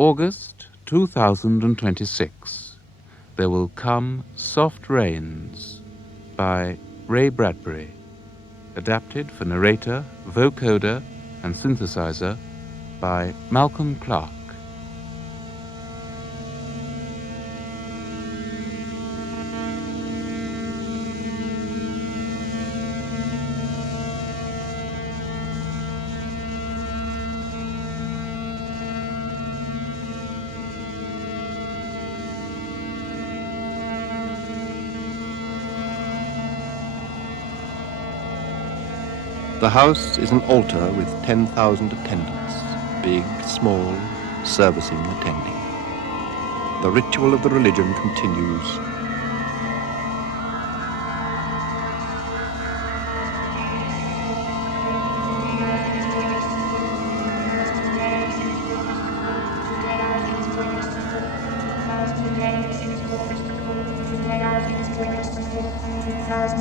August 2026. There Will Come Soft Rains by Ray Bradbury. Adapted for narrator, vocoder, and synthesizer by Malcolm Clark. The house is an altar with 10,000 attendants, big, small, servicing, attending. The ritual of the religion continues.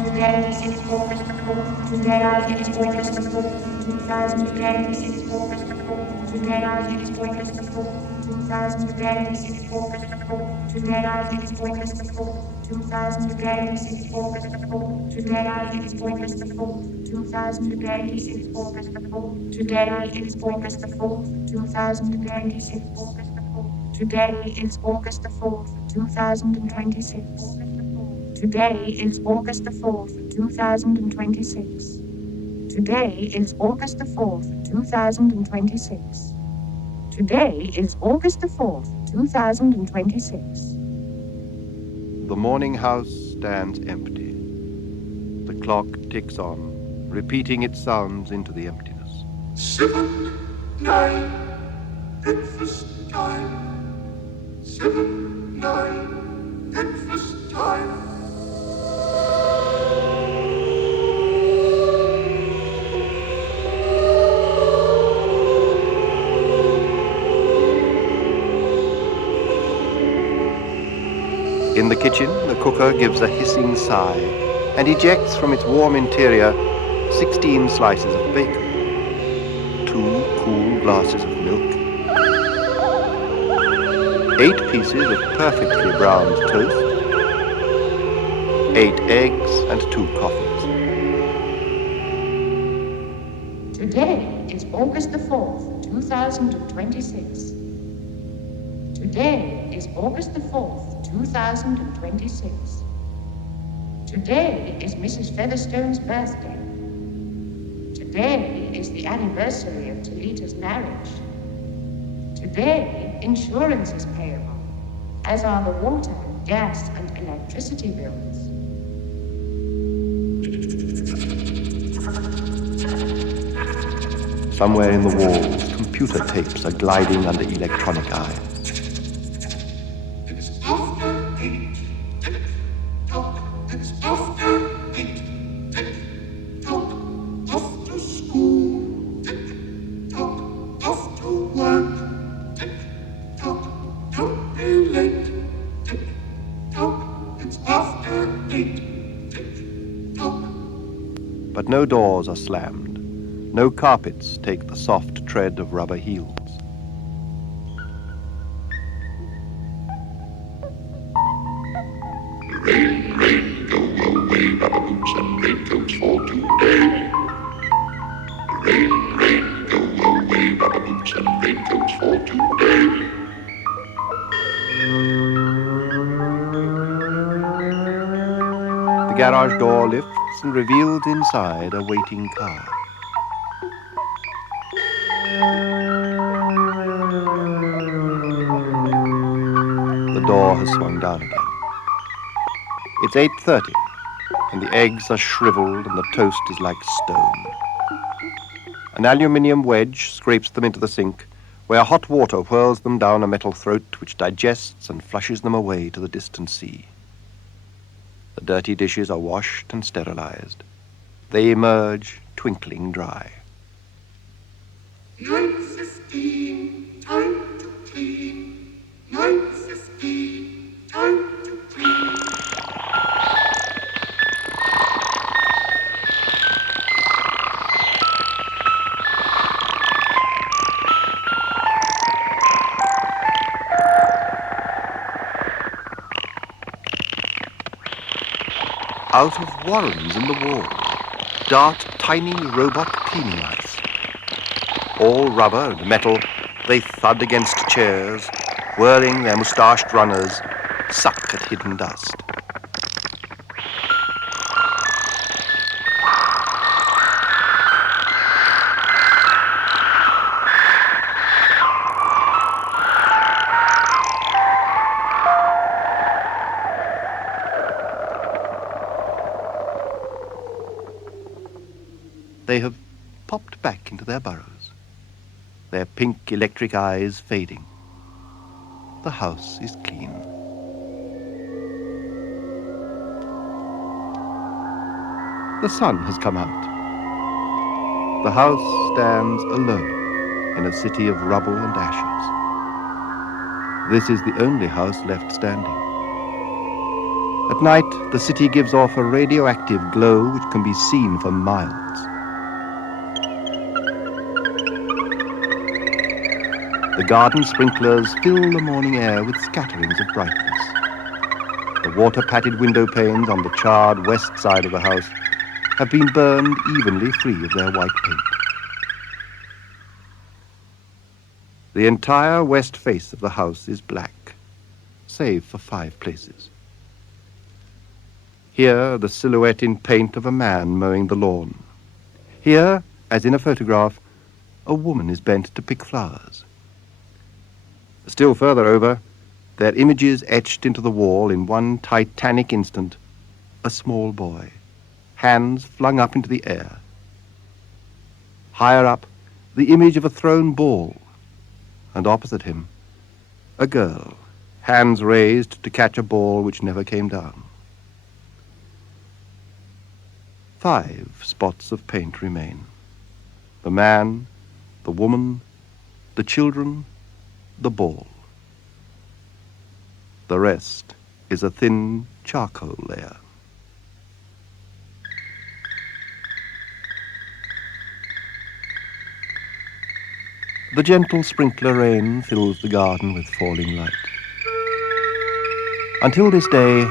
Today is August the 4th, 2026. Today is August the 4th, 2026. Today is August the 4th, 2026. Today is August the 4th, 2026. The morning house stands empty. The clock ticks on, repeating its sounds into the emptiness. 7, 9, breakfast time. 7, 9, breakfast time. In the kitchen, the cooker gives a hissing sigh and ejects from its warm interior 16 slices of bacon, 2 cool glasses of milk, 8 pieces of perfectly browned toast, 8 eggs and 2 coffees. Today is August the 4th, 2026. Today is August the 4th, 2026. Today is Mrs. Featherstone's birthday. Today is the anniversary of Talita's marriage. Today, insurance is payable, as are the water, gas, and electricity bills. Somewhere in the walls, computer tapes are gliding under electronic eye. It's after 8. Tick-tock. It's after 8. Tick-tock. Off to school. Tick-tock. Off to work. Tick-tock. Don't be late. Tick-tock. It's after 8. Tick-tock. But no doors are slammed. No carpets take the soft tread of rubber heels. Rain, rain, go away, rubber boots and raincoats for today. Rain, rain, go away, rubber boots and raincoats for today. The garage door lifts and reveals inside a waiting car. The door has swung down again. It's 8:30, and the eggs are shriveled and the toast is like stone. An aluminium wedge scrapes them into the sink, where hot water whirls them down a metal throat which digests and flushes them away to the distant sea. The dirty dishes are washed and sterilized. They emerge twinkling dry. 9:15, time to clean. 9:15, time to clean. Out of warrens in the wall dart tiny robot cleaning mice. All rubber and metal, they thud against chairs, whirling their moustached runners, suck at hidden dust. They have popped back into their burrows, their pink electric eyes fading. The house is clean. The sun has come out. The house stands alone in a city of rubble and ashes. This is the only house left standing. At night, the city gives off a radioactive glow which can be seen for miles. The garden sprinklers fill the morning air with scatterings of brightness. The water-padded window panes on the charred west side of the house have been burned evenly free of their white paint. The entire west face of the house is black, save for 5 places. Here, the silhouette in paint of a man mowing the lawn. Here, as in a photograph, a woman is bent to pick flowers. Still further over, their images etched into the wall in one titanic instant, a small boy, hands flung up into the air. Higher up, the image of a thrown ball, and opposite him, a girl, hands raised to catch a ball which never came down. 5 spots of paint remain. The man, the woman, the children, the ball. The rest is a thin charcoal layer. The gentle sprinkler rain fills the garden with falling light. Until this day,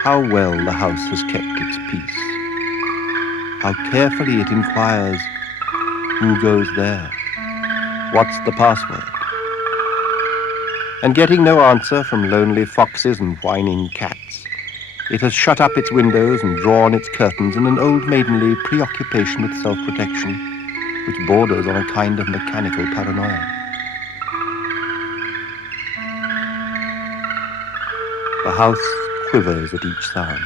how well the house has kept its peace. How carefully it inquires, who goes there? What's the password? And getting no answer from lonely foxes and whining cats, it has shut up its windows and drawn its curtains in an old maidenly preoccupation with self-protection, which borders on a kind of mechanical paranoia. The house quivers at each sound.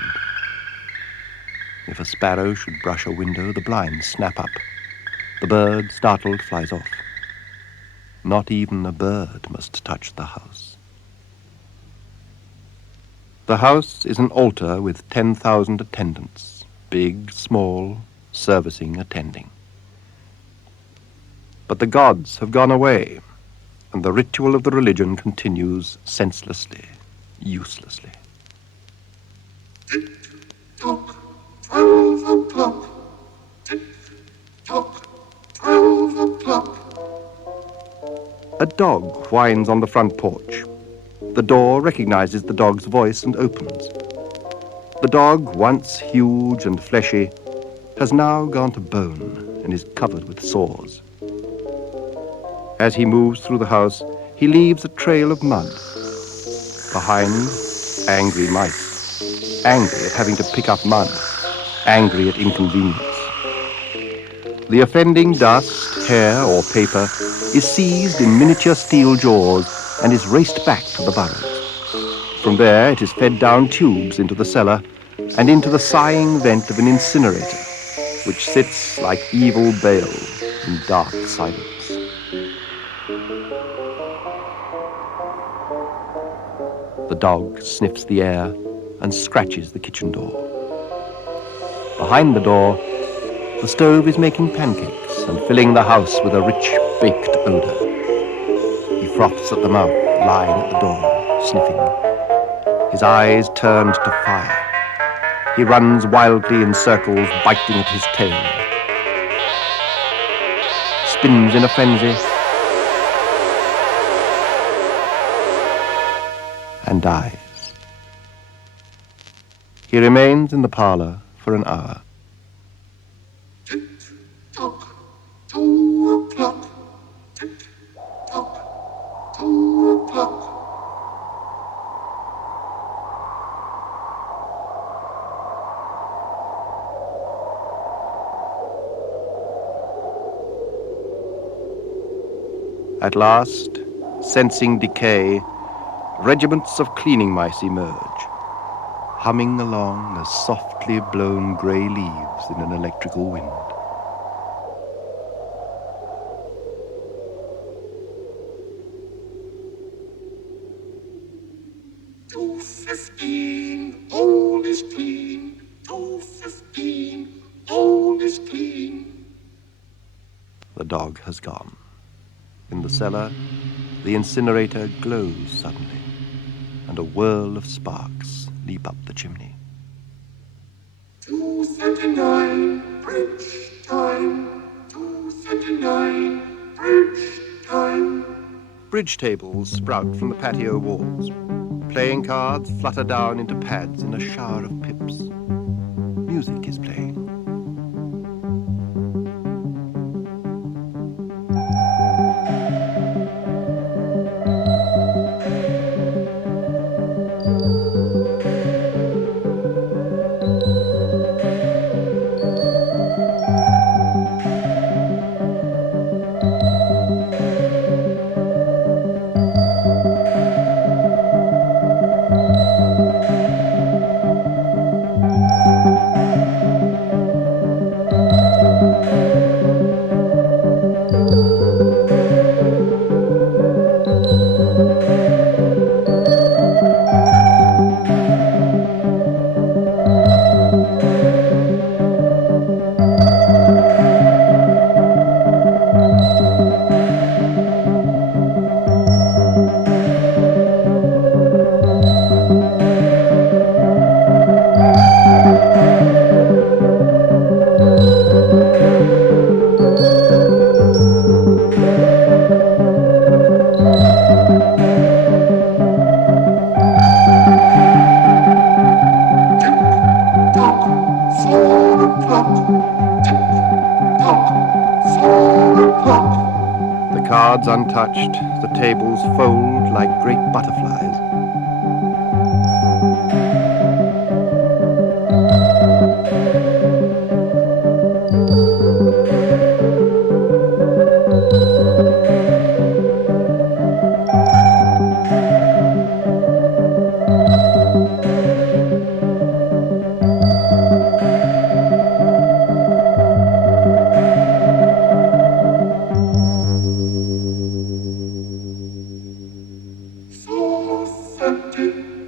If a sparrow should brush a window, the blinds snap up. The bird, startled, flies off. Not even a bird must touch the house. The house is an altar with 10,000 attendants, big, small, servicing, attending. But the gods have gone away, and the ritual of the religion continues senselessly, uselessly. Tick-tock, 12 o'clock. Tick-tock, 12 o'clock. A dog whines on the front porch. The door recognizes the dog's voice and opens. The dog, once huge and fleshy, has now gone to bone and is covered with sores. As he moves through the house, he leaves a trail of mud. Behind, angry mice, angry at having to pick up mud, angry at inconvenience. The offending dust, hair, or paper is seized in miniature steel jaws and is raced back to the burrows. From there, it is fed down tubes into the cellar and into the sighing vent of an incinerator, which sits like evil Baal in dark silence. The dog sniffs the air and scratches the kitchen door. Behind the door, the stove is making pancakes and filling the house with a rich, baked odor. He froths at the mouth, lying at the door, sniffing. His eyes turned to fire. He runs wildly in circles, biting at his tail. Spins in a frenzy and dies. He remains in the parlor for an hour. Tick-tock, 2 o'clock. Tick-tock, 2 o'clock. At last, sensing decay, regiments of cleaning mice emerge, humming along as softly blown grey leaves in an electrical wind. $2.15, all is clean. $2.15, all is clean. The dog has gone. In the cellar, the incinerator glows suddenly, and a whirl of sparks leap up the chimney. 2:39, bridge time. 2:39, bridge time. Bridge tables sprout from the patio walls. Playing cards flutter down into pads in a shower of pips. Music is playing. Tick-tock, 4 o'clock. Tick-tock, 4 o'clock. The cards untouched, the tables fold like great butterflies.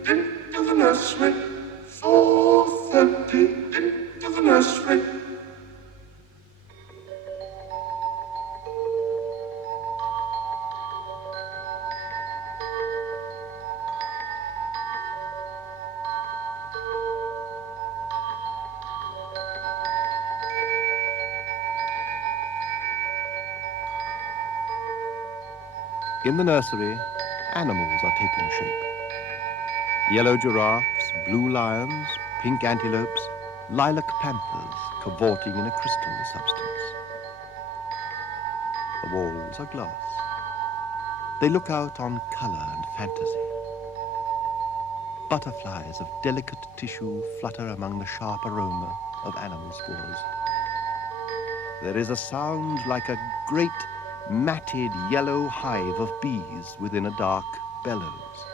Into the nursery. 4:30, into the nursery. In the nursery, animals are taking shape. Yellow giraffes, blue lions, pink antelopes, lilac panthers cavorting in a crystal substance. The walls are glass. They look out on color and fantasy. Butterflies of delicate tissue flutter among the sharp aroma of animal spores. There is a sound like a great matted yellow hive of bees within a dark bellows.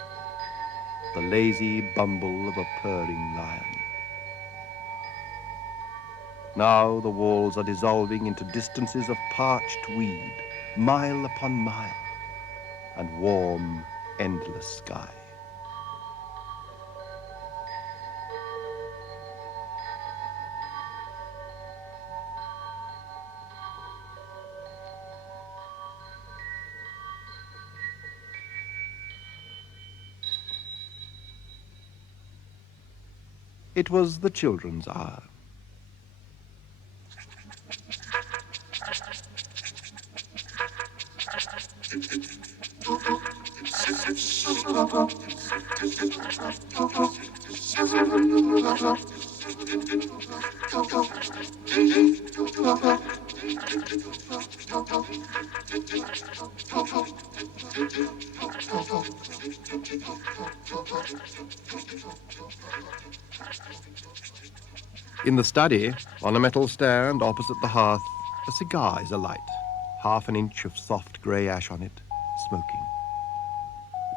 The lazy bumble of a purring lion. Now the walls are dissolving into distances of parched weed, mile upon mile, and warm, endless sky. It was the children's hour. In the study, on a metal stand opposite the hearth, a cigar is alight, half an inch of soft grey ash on it, smoking,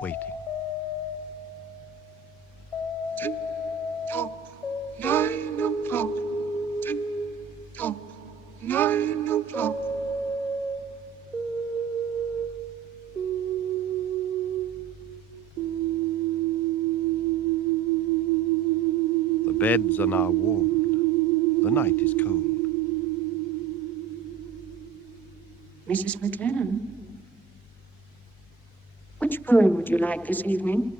waiting. Tick-tock, 9 o'clock. Tick-tock, 9 o'clock. The beds are now warmed. The night is cold. Mrs. McLennan, which poem would you like this evening?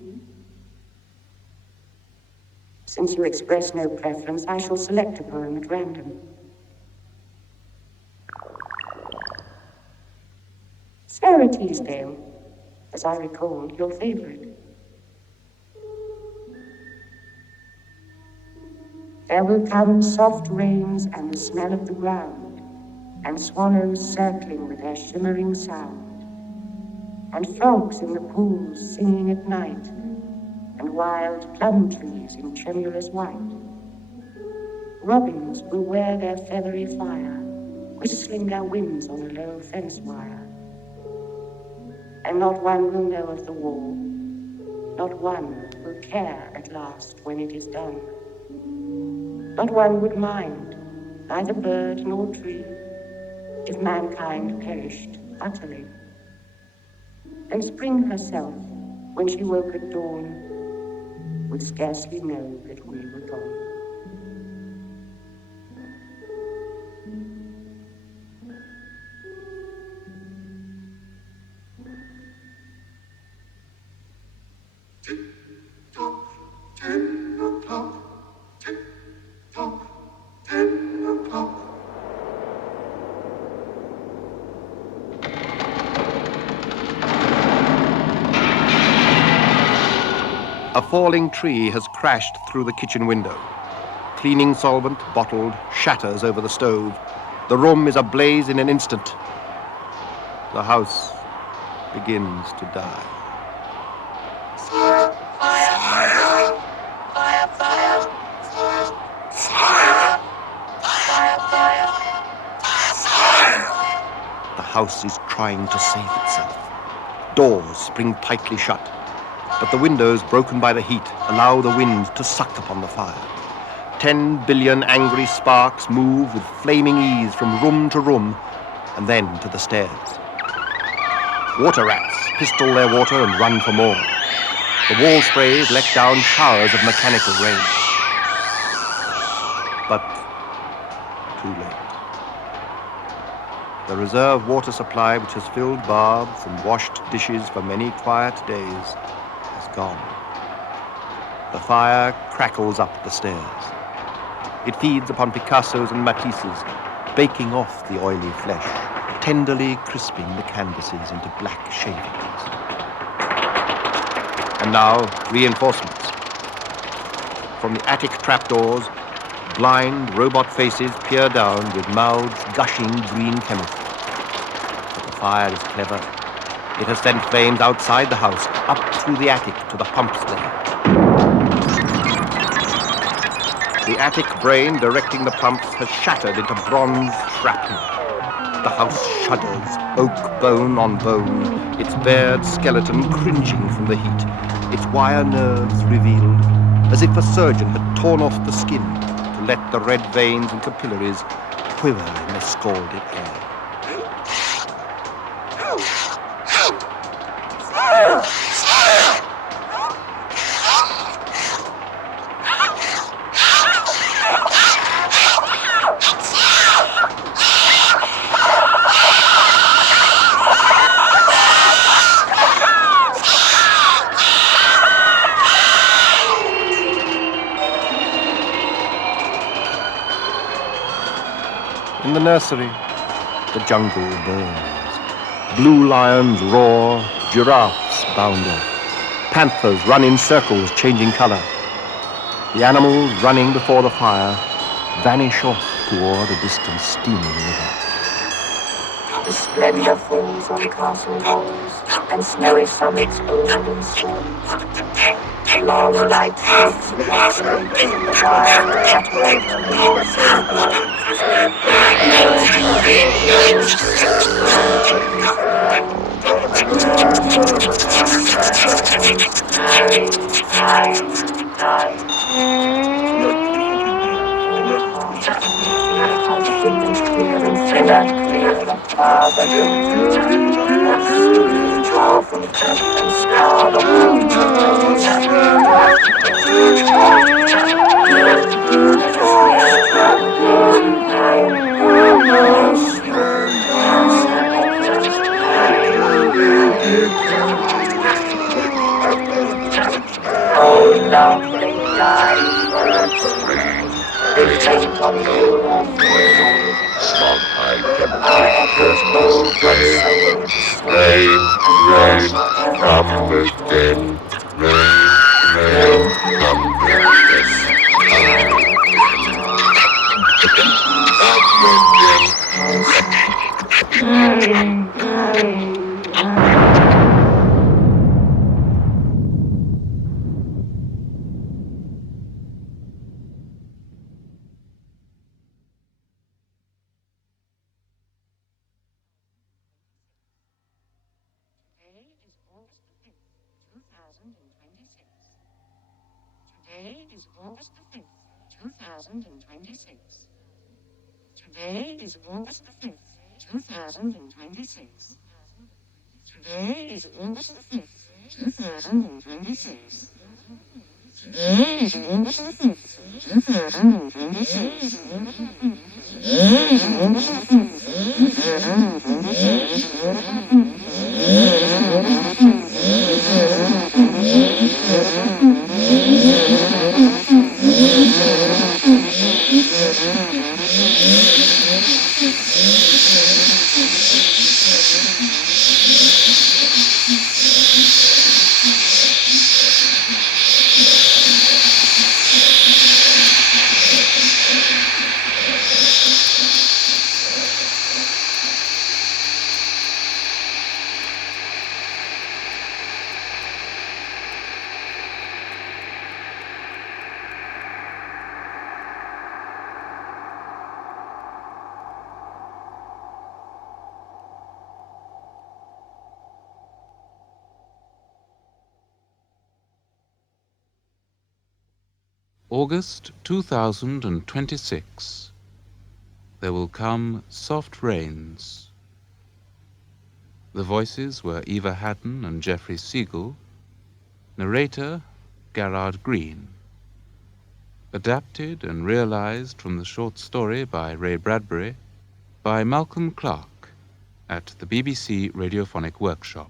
Since you express no preference, I shall select a poem at random. Sarah Teasdale, as I recall, your favorite. There will come soft rains and the smell of the ground, and swallows circling with their shimmering sound, and frogs in the pools singing at night, and wild plum trees in tremulous white. Robins will wear their feathery fire, whistling their wings on a low fence wire. And not one will know of the war, not one will care at last when it is done. Not one would mind, neither bird nor tree, if mankind perished utterly. And spring herself, when she woke at dawn, would scarcely know that we were gone. Tick-tock, 10 o'clock. Tick-tock, 10 o'clock. A falling tree has crashed through the kitchen window. Cleaning solvent, bottled, shatters over the stove. The room is ablaze in an instant. The house begins to die. Fire, fire, fire, fire, fire, fire, fire, fire, fire, fire. The house is trying to save itself. Doors spring tightly shut, but the windows, broken by the heat, allow the wind to suck upon the fire. 10 billion angry sparks move with flaming ease from room to room, and then to the stairs. Water rats pistol their water and run for more. The wall sprays let down showers of mechanical rain. But too late. The reserve water supply, which has filled baths and washed dishes for many quiet days, has gone. The fire crackles up the stairs. It feeds upon Picassos and Matisses, baking off the oily flesh, tenderly crisping the canvases into black shavings. And now, reinforcements. From the attic trapdoors, blind robot faces peer down with mouths gushing green chemicals. But the fire is clever. It has sent flames outside the house, up through the attic to the pumps there. The attic brain directing the pumps has shattered into bronze shrapnel. The house shudders, oak bone on bone, its bared skeleton cringing from the heat, its wire nerves revealed, as if a surgeon had torn off the skin to let the red veins and capillaries quiver in the scalded air. In the nursery, the jungle burns. Blue lions roar, giraffes bound off. Panthers run in circles, changing color. The animals running before the fire vanish off toward a distant steaming river. The splendor falls on castle walls, and snowy summits old and snow. Along the light paths of water, wild cataract clear and thin and clear, far the from camp and scar the oh, love, they die. They take on Small high temperatures, rain, rain, come again, rain, come Today is August the 5th, 2026. Today is August the 5th, 2026. Today is August the 5th, 2026. Today is August the 5th, 2026. Today is August the 5th, August 2026. There will come soft rains. The voices were Eva Haddon and Jeffrey Siegel. Narrator, Garrard Green. Adapted and realized from the short story by Ray Bradbury by Malcolm Clark at the BBC Radiophonic Workshop.